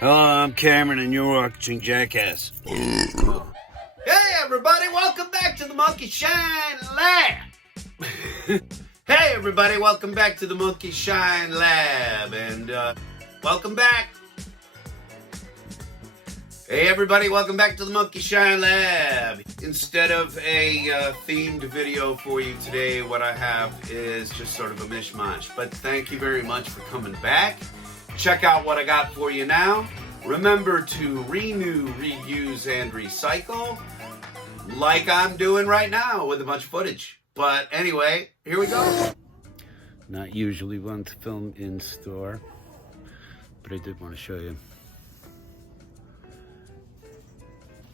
Hello, I'm Cameron, and you're watching Jackass. Hey everybody, welcome back to the Monkey Shine Lab. Hey everybody, welcome back to the Monkey Shine Lab, and welcome back. Hey everybody, welcome back to the Monkey Shine Lab. Instead of a themed video for you today, what I have is just sort of a mishmash. But thank you very much for coming back. Check out what I got for you now. Remember to renew, reuse, and recycle, like I'm doing right now with a bunch of footage. But anyway, here we go. Not usually one to film in store, but I did want to show you.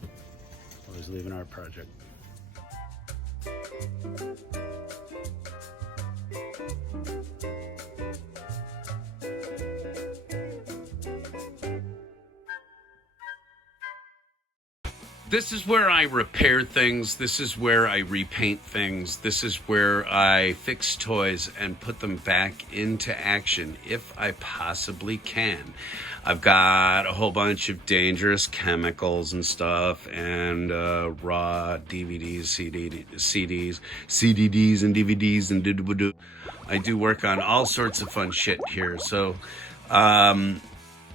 I was leaving our project. This is where I repair things. This is where I repaint things. This is where I fix toys and put them back into action if I possibly can. I've got a whole bunch of dangerous chemicals and stuff, and raw DVDs, CDs, and DVDs, and I do work on all sorts of fun shit here. So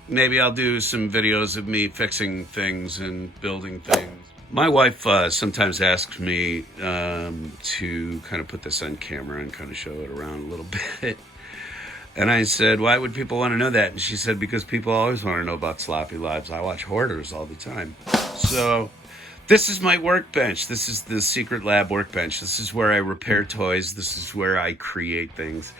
maybe I'll do some videos of me fixing things and building things. My wife sometimes asks me to kind of put this on camera and kind of show it around a little bit. And I said, why would people want to know that? And she said, because people always want to know about sloppy lives. I watch Hoarders all the time. So this is my workbench. This is the Secret Lab workbench. This is where I repair toys. This is where I create things.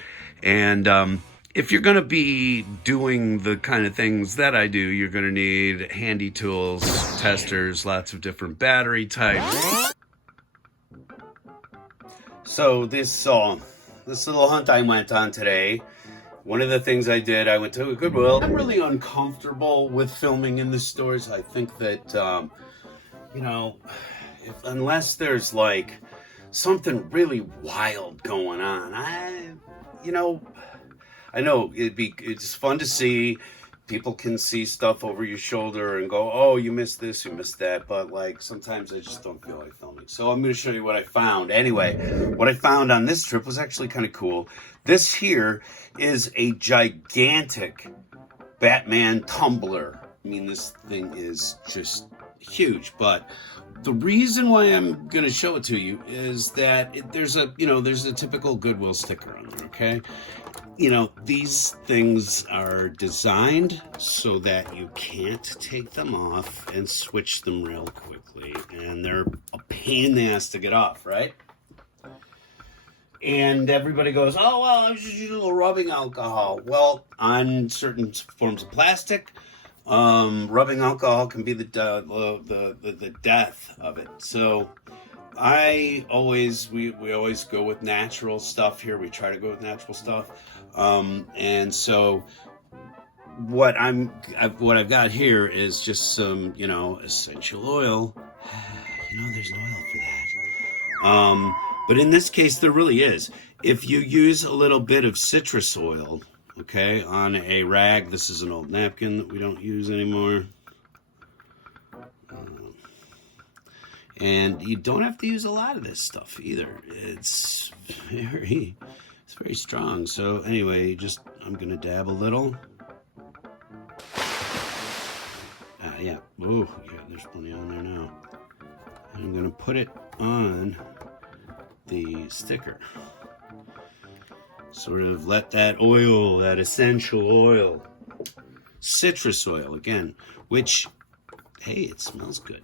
And if you're going to be doing the kind of things that I do, you're going to need handy tools, testers, lots of different battery types. So this little hunt I went on today, one of the things I did, I went to a Goodwill. I'm really uncomfortable with filming in the stores. I think that, unless there's like something really wild going on, I know it's fun to see. People can see stuff over your shoulder and go, oh, you missed this, you missed that. But like sometimes I just don't feel like filming. So I'm going to show you what I found. Anyway, what I found on this trip was actually kind of cool. This here is a gigantic Batman tumbler. I mean, this thing is just huge. But the reason why I'm going to show it to you is that there's a typical Goodwill sticker on there, okay? These things are designed so that you can't take them off and switch them real quickly. And they're a pain in the ass to get off, right? And everybody goes, oh, well, I just use a little rubbing alcohol. Well, on certain forms of plastic, rubbing alcohol can be the death of it. So we always go with natural stuff here. We try to go with natural stuff. And so what I've got here is just some, essential oil. There's no oil for that. But in this case, there really is. If you use a little bit of citrus oil, okay, on a rag, this is an old napkin that we don't use anymore. And you don't have to use a lot of this stuff either. It's very strong. So anyway, I'm gonna dab a little. Yeah. Oh, yeah, there's plenty on there now. I'm gonna put it on the sticker. Sort of let that oil, that essential oil, citrus oil again, which, hey, it smells good.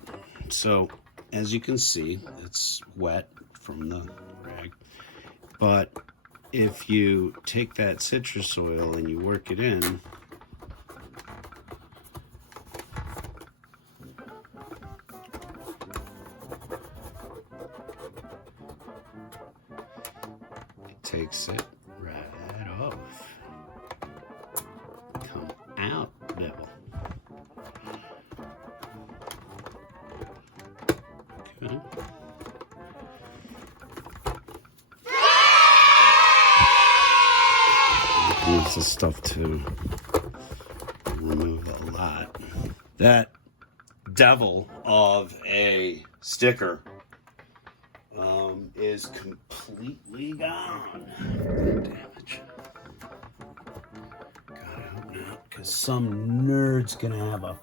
So as you can see, it's wet from the rag. But if you take that citrus oil and you work it in, it takes it right off. Come out, devil. Okay. Needs the stuff to remove a lot. That devil of a sticker is completely gone. Damage. God, I hope not, because some nerd's gonna have a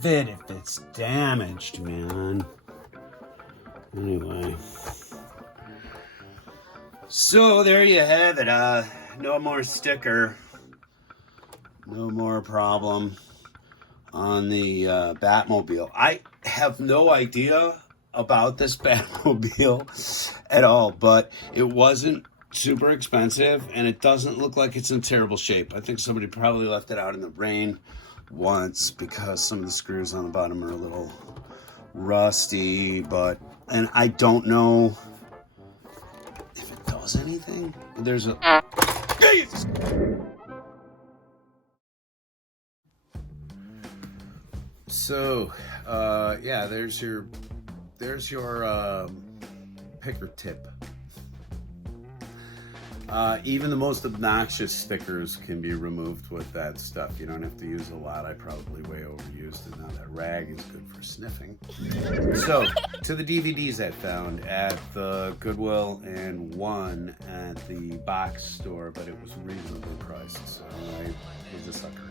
fit if it's damaged, man. Anyway. So there you have it. No more sticker. No more problem on the Batmobile. I have no idea about this Batmobile at all, but it wasn't super expensive and it doesn't look like it's in terrible shape. I think somebody probably left it out in the rain once because some of the screws on the bottom are a little rusty, and I don't know if it does anything. There's a So, yeah, there's your picker tip. Even the most obnoxious stickers can be removed with that stuff. You don't have to use a lot. I probably way overused it. Now that rag is good for sniffing. So, to the DVDs I found at the Goodwill and one at the box store, but it was reasonably priced, so I was a sucker.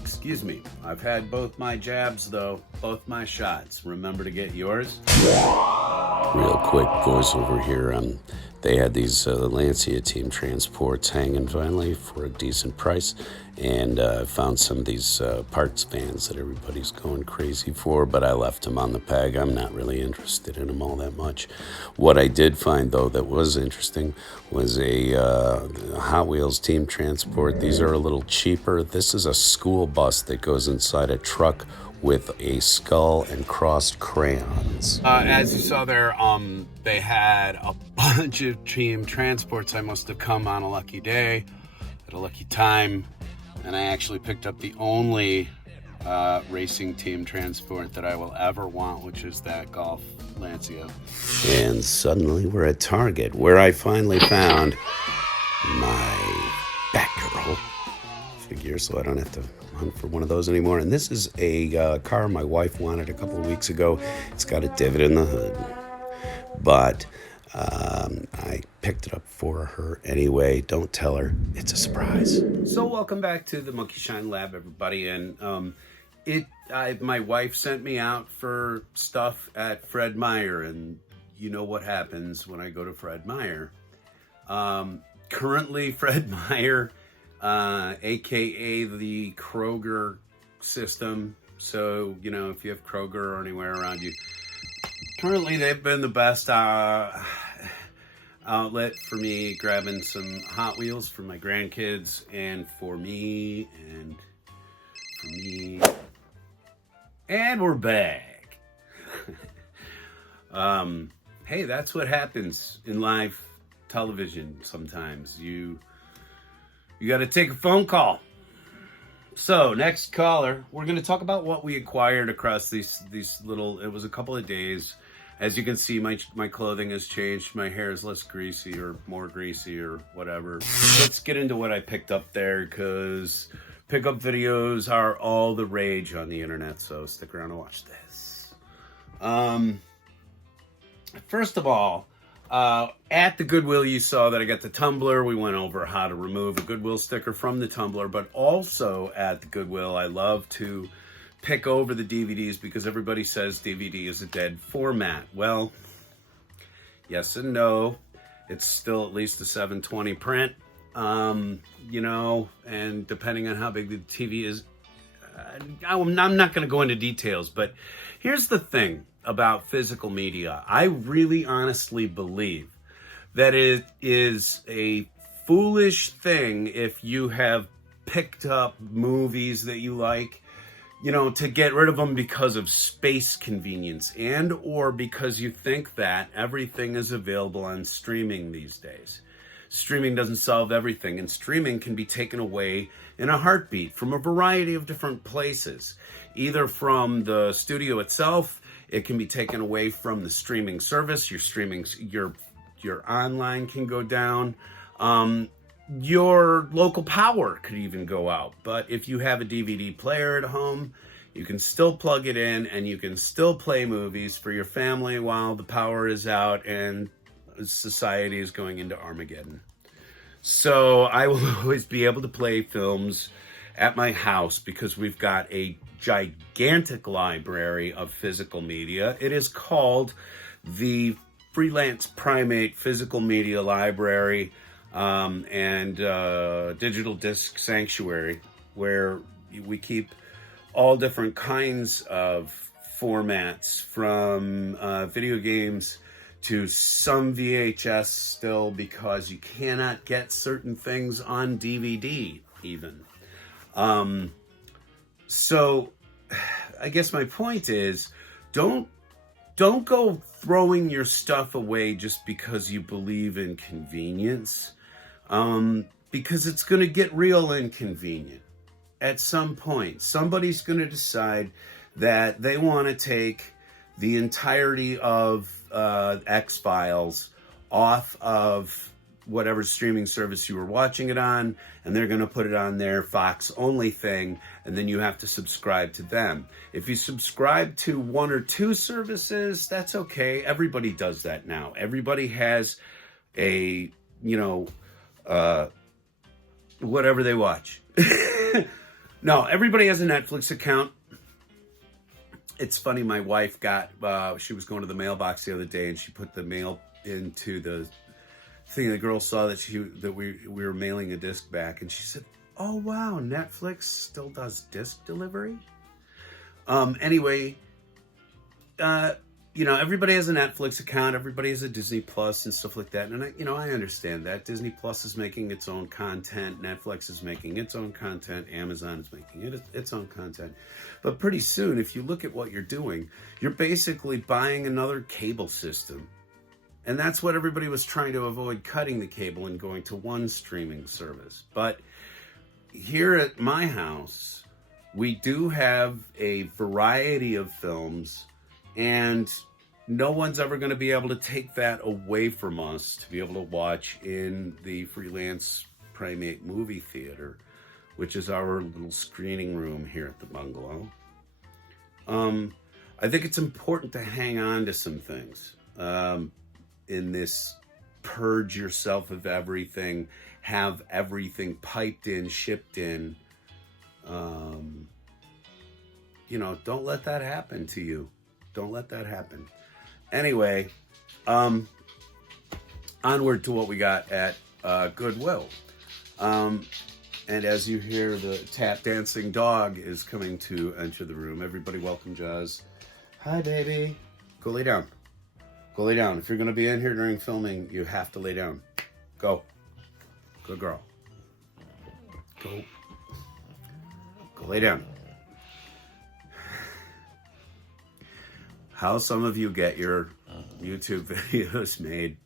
Excuse me. I've had both my jabs, though. Both my shots. Remember to get yours? Real quick voiceover here. They had these Lancia team transports hanging finally for a decent price, and found some of these parts vans that everybody's going crazy for, but I left them on the peg. I'm not really interested in them all that much. What I did find, though, that was interesting was a Hot Wheels team transport. These are a little cheaper. This is a school bus that goes inside a truck with a skull and crossed crayons. As you saw there, they had a bunch of team transports. I must have come on a lucky day, at a lucky time, and I actually picked up the only racing team transport that I will ever want, which is that Golf Lancia. And suddenly we're at Target, where I finally found my Batgirl figure, so I don't have to hunt for one of those anymore. And this is a car my wife wanted a couple of weeks ago. It's got a divot in the hood, but I picked it up for her anyway. Don't tell her, it's a surprise. So welcome back to the Monkey Shine Lab, everybody. And my wife sent me out for stuff at Fred Meyer, and you know what happens when I go to Fred Meyer. Currently, Fred Meyer, aka the Kroger system. So, you know, if you have Kroger or anywhere around you, currently they've been the best outlet for me, grabbing some Hot Wheels for my grandkids and for me, and we're back. Hey, that's what happens in live television sometimes. You got to take a phone call. So, next caller, we're going to talk about what we acquired across these little, it was a couple of days. As you can see, my clothing has changed. My hair is less greasy or more greasy or whatever. Let's get into what I picked up there, because pickup videos are all the rage on the internet. So stick around and watch this. First of all, at the Goodwill, you saw that I got the tumbler. We went over how to remove a Goodwill sticker from the tumbler, but also at the Goodwill, I love to pick over the DVDs because everybody says DVD is a dead format. Well, yes and no. It's still at least a 720 print, you know, and depending on how big the TV is, I'm not going to go into details, but here's the thing about physical media. I really honestly believe that it is a foolish thing if you have picked up movies that you like, you know, to get rid of them because of space convenience and or because you think that everything is available on streaming these days. Streaming doesn't solve everything, and streaming can be taken away in a heartbeat from a variety of different places, either from the studio itself. It can be taken away from the streaming service. Your online can go down. your local power could even go out. But if you have a DVD player at home, you can still plug it in and you can still play movies for your family while the power is out and society is going into Armageddon. So I will always be able to play films at my house because we've got a gigantic library of physical media. It is called the Freelance Primate Physical Media Library and Digital Disc Sanctuary, where we keep all different kinds of formats, from video games to some VHS still, because you cannot get certain things on DVD even. So I guess my point is, don't go throwing your stuff away just because you believe in convenience, because it's going to get real inconvenient. At some point, somebody's going to decide that they want to take the entirety of X-Files off of whatever streaming service you were watching it on, and they're going to put it on their Fox only thing, and then you have to subscribe to them. If you subscribe to one or two services, that's okay. Everybody does that now. Everybody has a, whatever they watch. No, everybody has a Netflix account. It's funny, my wife she was going to the mailbox the other day, and she put the mail into the thing. The girl saw that we were mailing a disc back, and she said, "Oh wow, Netflix still does disc delivery." Anyway, everybody has a Netflix account, everybody has a Disney Plus and stuff like that, and I understand that. Disney Plus is making its own content, Netflix is making its own content, Amazon is making its own content. But pretty soon, if you look at what you're doing, you're basically buying another cable system. And that's what everybody was trying to avoid, cutting the cable and going to one streaming service. But here at my house, we do have a variety of films, and no one's ever going to be able to take that away from us to be able to watch in the Freelance Primate Movie Theater, which is our little screening room here at the bungalow. I think it's important to hang on to some things in this purge yourself of everything, have everything piped in, shipped in. Don't let that happen to you. Don't let that happen. Anyway, onward to what we got at Goodwill. And as you hear, the tap dancing dog is coming to enter the room. Everybody welcome Jaws. Hi, baby. Go lay down. Go lay down. If you're going to be in here during filming, you have to lay down. Go. Good girl. Go. Go lay down. How some of you get your YouTube videos made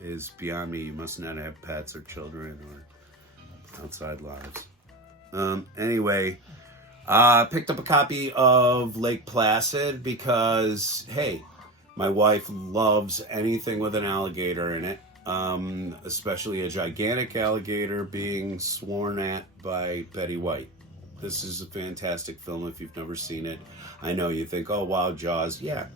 is beyond me. You must not have pets or children or outside lives. Anyway, picked up a copy of Lake Placid because, hey, my wife loves anything with an alligator in it, especially a gigantic alligator being sworn at by Betty White. This is a fantastic film if you've never seen it. I know you think, oh wow, Jaws. Yeah,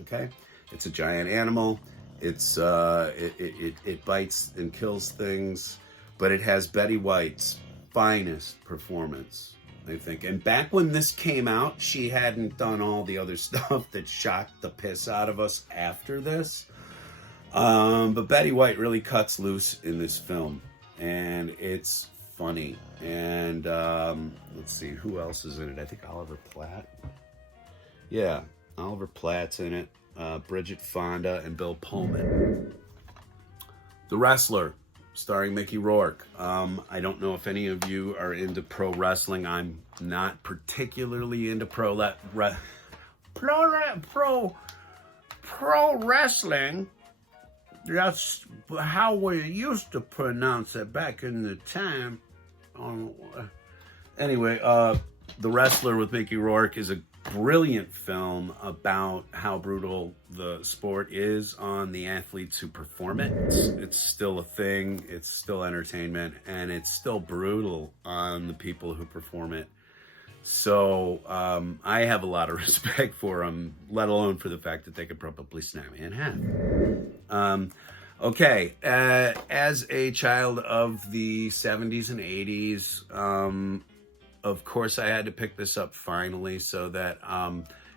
okay. It's a giant animal. It's it bites and kills things, but it has Betty White's finest performance, I think. And back when this came out, she hadn't done all the other stuff that shocked the piss out of us after this. But Betty White really cuts loose in this film, and it's funny. And let's see, who else is in it? I think Oliver Platt. Yeah, Oliver Platt's in it. Bridget Fonda and Bill Pullman. The Wrestler, starring Mickey Rourke. I don't know if any of you are into pro wrestling. I'm not particularly into pro wrestling. That's how we used to pronounce it back in the time. Anyway, The Wrestler with Mickey Rourke is a brilliant film about how brutal the sport is on the athletes who perform it. It's still a thing, it's still entertainment, and it's still brutal on the people who perform it. So I have a lot of respect for them, let alone for the fact that they could probably snap me in half. Okay, as a child of the 70s and 80s, of course I had to pick this up finally so that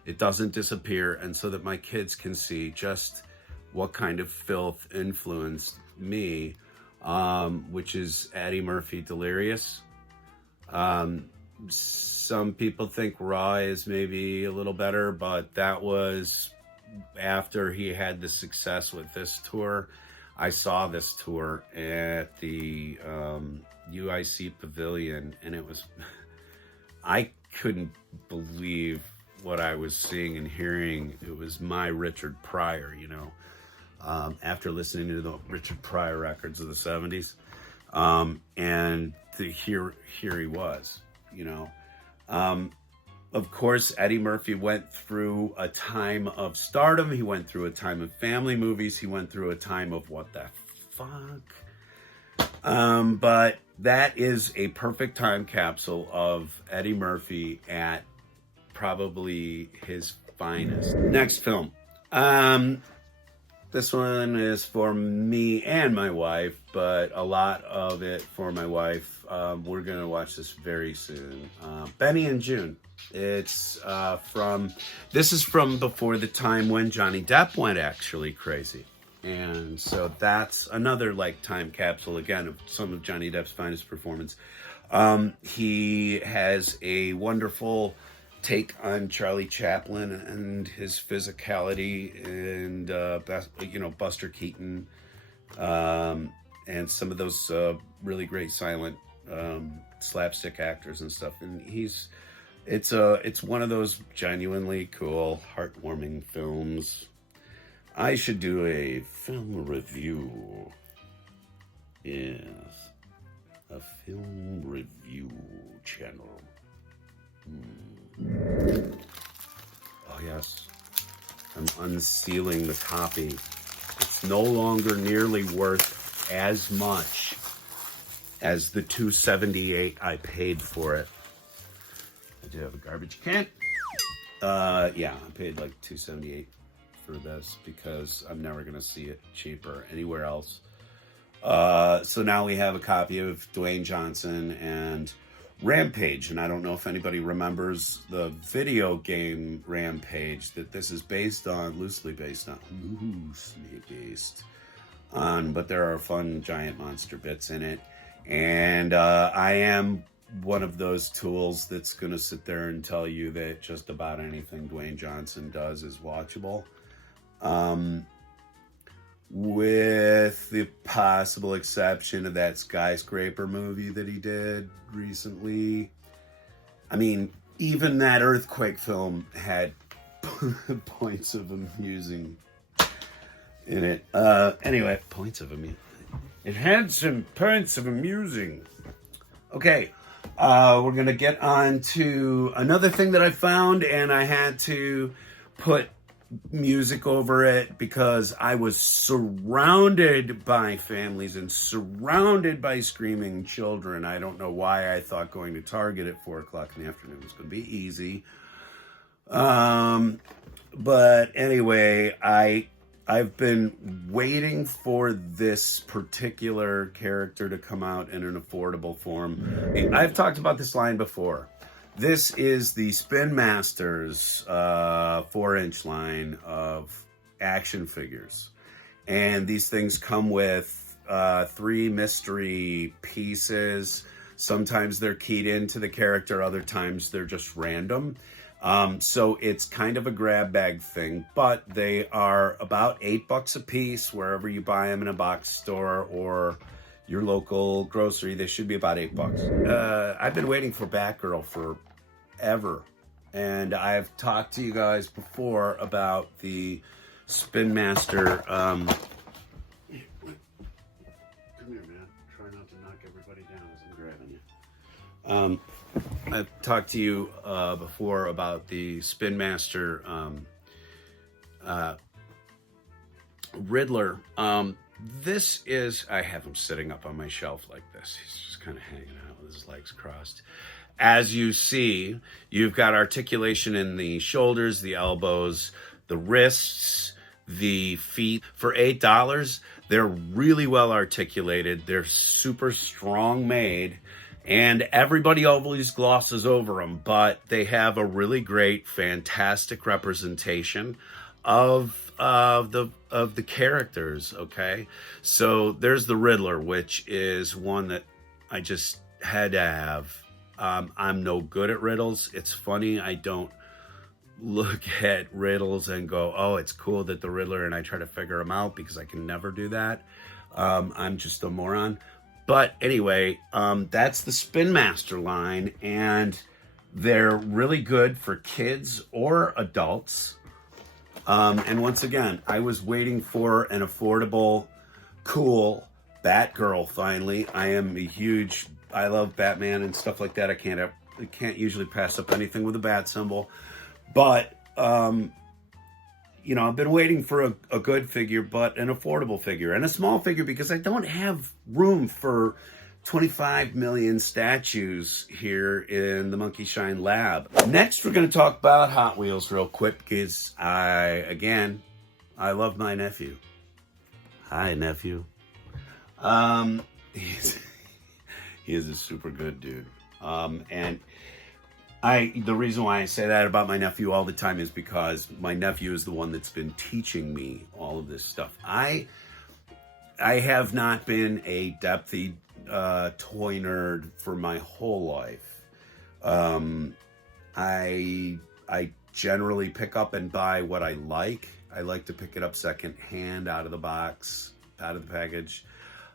it doesn't disappear, and so that my kids can see just what kind of filth influenced me, which is Eddie Murphy Delirious. Some people think Raw is maybe a little better, but that was after he had the success with this tour. I saw this tour at the UIC Pavilion, and it was, I couldn't believe what I was seeing and hearing. It was my Richard Pryor, you know, after listening to the Richard Pryor records of the 70s. And here he was, you know. Of course, Eddie Murphy went through a time of stardom. He went through a time of family movies. He went through a time of what the fuck. But that is a perfect time capsule of Eddie Murphy at probably his finest. Next film. This one is for me and my wife, but a lot of it for my wife. We're going to watch this very soon. Benny and June. It's this is from before the time when Johnny Depp went actually crazy. And so that's another like time capsule again of some of Johnny Depp's finest performance. He has a wonderful take on Charlie Chaplin and his physicality, and you know, Buster Keaton, and some of those really great silent slapstick actors and stuff. And it's one of those genuinely cool, heartwarming films. I should do a film review. Yes, a film review channel. Oh yes, I'm unsealing the copy. It's no longer nearly worth as much as the $2.78 I paid for it. I do have a garbage can. Yeah, I paid like $2.78 for this because I'm never gonna see it cheaper anywhere else. So now we have a copy of Dwayne Johnson and Rampage, and I don't know if anybody remembers the video game Rampage that this is loosely based on, but there are fun giant monster bits in it. And I am one of those tools that's going to sit there and tell you that just about anything Dwayne Johnson does is watchable. With the possible exception of that Skyscraper movie that he did recently. I mean, even that earthquake film had points of amusing in it. Anyway, points of amusing. It had some points of amusing. Okay, we're going to get on to another thing that I found, and I had to put music over it because I was surrounded by families and surrounded by screaming children. I don't know why I thought going to Target at 4 o'clock in the afternoon was going to be easy. But anyway, I've been waiting for this particular character to come out in an affordable form. I've talked about this line before. This is the Spin Masters 4-inch line of action figures. And these things come with 3 mystery pieces. Sometimes they're keyed into the character, other times they're just random. So it's kind of a grab bag thing, but they are about $8 a piece wherever you buy them in a box store or your local grocery. They should be about $8. I've been waiting for Batgirl forever, and I've talked to you guys before about the Spin Master. Come here, man. Try not to knock everybody down as I'm grabbing I've talked to you before about the Spin Master Riddler. This is, I have him sitting up on my shelf like this. He's just kind of hanging out with his legs crossed. As you see, you've got articulation in the shoulders, the elbows, the wrists, the feet. For $8, they're really well articulated. They're super strong made, and everybody always glosses over them, but they have a really great, fantastic representation of the characters. Okay, so there's the Riddler, which is one that I just had to have. I'm no good at riddles. It's funny, I don't look at riddles and go, oh, it's cool that the Riddler, and I try to figure them out, because I can never do that. I'm just a moron. But anyway, that's the Spin Master line, and they're really good for kids or adults. And once again, I was waiting for an affordable, cool Batgirl finally. I love Batman and stuff like that. I can't usually pass up anything with a bat symbol. But, you know, I've been waiting for a good figure, but an affordable figure. And a small figure, because I don't have room for 25 million statues here in the Monkey Shine Lab. Next, we're going to talk about Hot Wheels real quick, because I love my nephew. Hi, nephew. He is a super good dude. And the reason why I say that about my nephew all the time is because my nephew is the one that's been teaching me all of this stuff. I have not been a depthy toy nerd for my whole life. I generally pick up and buy what I like. I like to pick it up secondhand, out of the box, out of the package.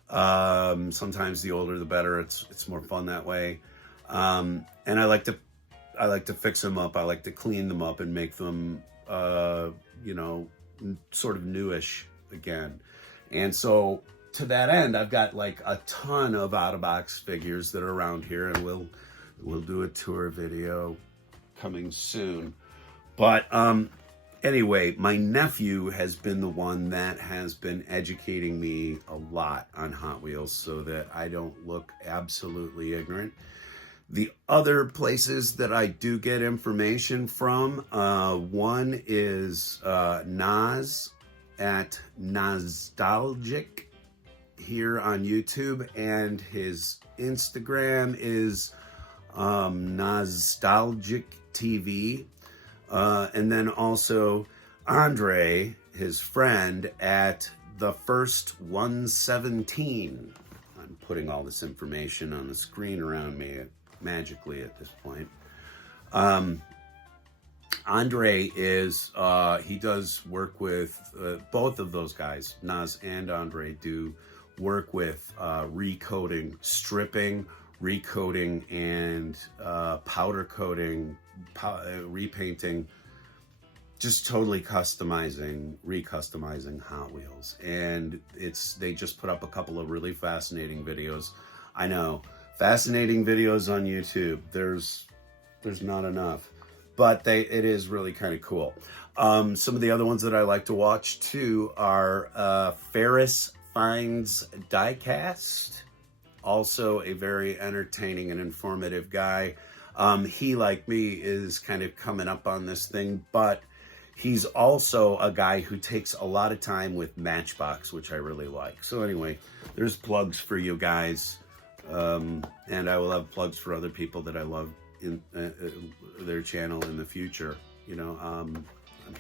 Sometimes the older the better. It's more fun that way. And I like to fix them up. I like to clean them up and make them, you know, sort of newish again. And so to that end, I've got like a ton of out-of-box figures that are around here, and we'll do a tour video coming soon. But anyway, my nephew has been the one that has been educating me a lot on Hot Wheels, so that I don't look absolutely ignorant. The other places that I do get information from, one is Nas at Nostalgic here on YouTube, and his Instagram is Nostalgic TV. And then also Andre, his friend, at the First 117. I'm putting all this information on the screen around me magically at this point. Andre is, he does work with, both of those guys, Nas and Andre, do work with recoating, stripping, recoating, and powder coating, repainting, just totally recustomizing Hot Wheels. And they just put up a couple of really fascinating videos. I know, fascinating videos on YouTube. There's not enough, but it is really kind of cool. Some of the other ones that I like to watch too are Ferris Finds Diecast, also a very entertaining and informative guy. He, like me, is kind of coming up on this thing, but he's also a guy who takes a lot of time with Matchbox, which I really like. So anyway, there's plugs for you guys. And I will have plugs for other people that I love in their channel in the future. You know, I'm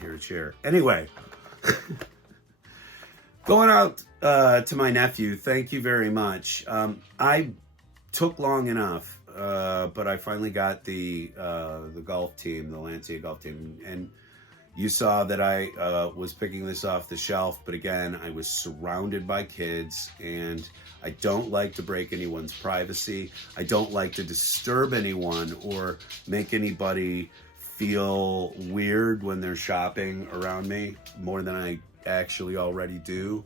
here to share. Anyway, going out to my nephew, thank you very much. I took long enough, but I finally got the golf team, the Lancia golf team, and you saw that I was picking this off the shelf, but again, I was surrounded by kids, and I don't like to break anyone's privacy. I don't like to disturb anyone or make anybody feel weird when they're shopping around me, more than I actually already do.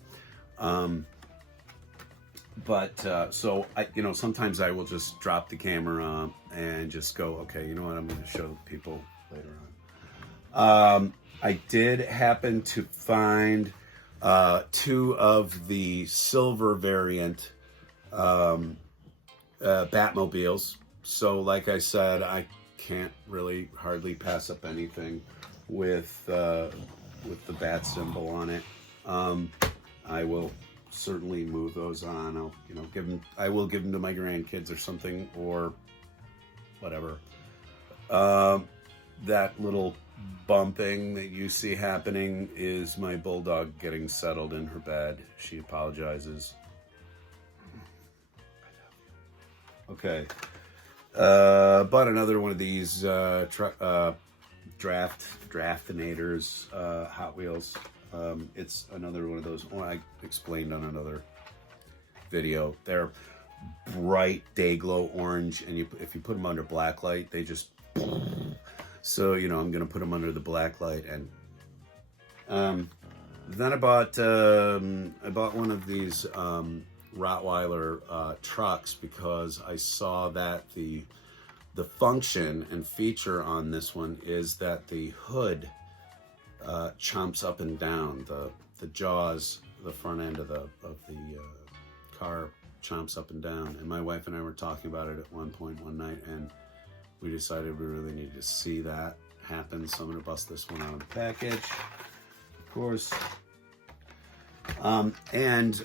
But so I, sometimes I will just drop the camera and just go, okay, you know what, I'm going to show people later on. I did happen to find 2 of the silver variant Batmobiles. So like I said, I can't really hardly pass up anything with the bat symbol on it. I will certainly move those on. I'll I will give them to my grandkids or something, or whatever. That little bumping that you see happening is my bulldog getting settled in her bed. She apologizes. Okay. Bought another one of these draftinators, Hot Wheels. It's another one of those. I explained on another video. They're bright day glow orange, and if you put them under black light, they just. So I'm gonna put them under the black light, and then I bought one of these Rottweiler trucks, because I saw that the function and feature on this one is that the hood chomps up and down. The jaws, the front end of the car chomps up and down. And my wife and I were talking about it at one point one night, and we decided we really needed to see that happen. So I'm gonna bust this one out of the package, of course. Rounding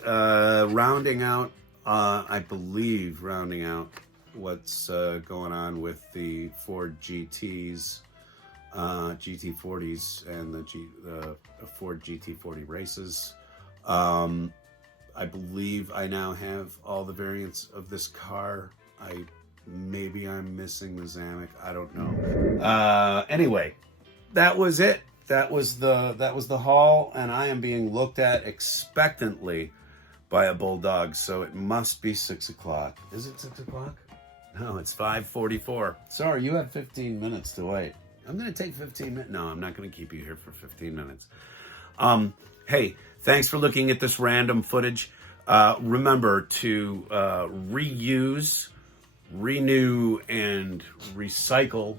out, I believe, rounding out what's going on with the Ford GTs, GT40s, and the Ford GT40 races. I believe I now have all the variants of this car. Maybe I'm missing the Zamek. I don't know. Anyway, that was it. That was the haul, and I am being looked at expectantly by a bulldog, so it must be 6 o'clock. Is it 6 o'clock? No, it's 5:44. Sorry, you have 15 minutes to wait. I'm going to take 15 minutes. No, I'm not going to keep you here for 15 minutes. Hey, thanks for looking at this random footage. Remember to reuse, renew, and recycle.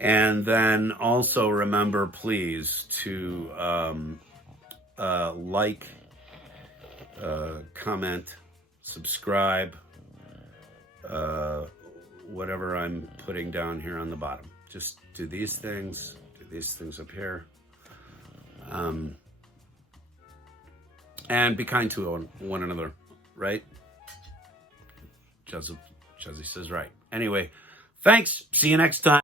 And then also remember, please, to like, comment, subscribe, whatever I'm putting down here on the bottom. Just do these things up here. And be kind to one another, right? Jesse says right. Anyway, thanks. See you next time.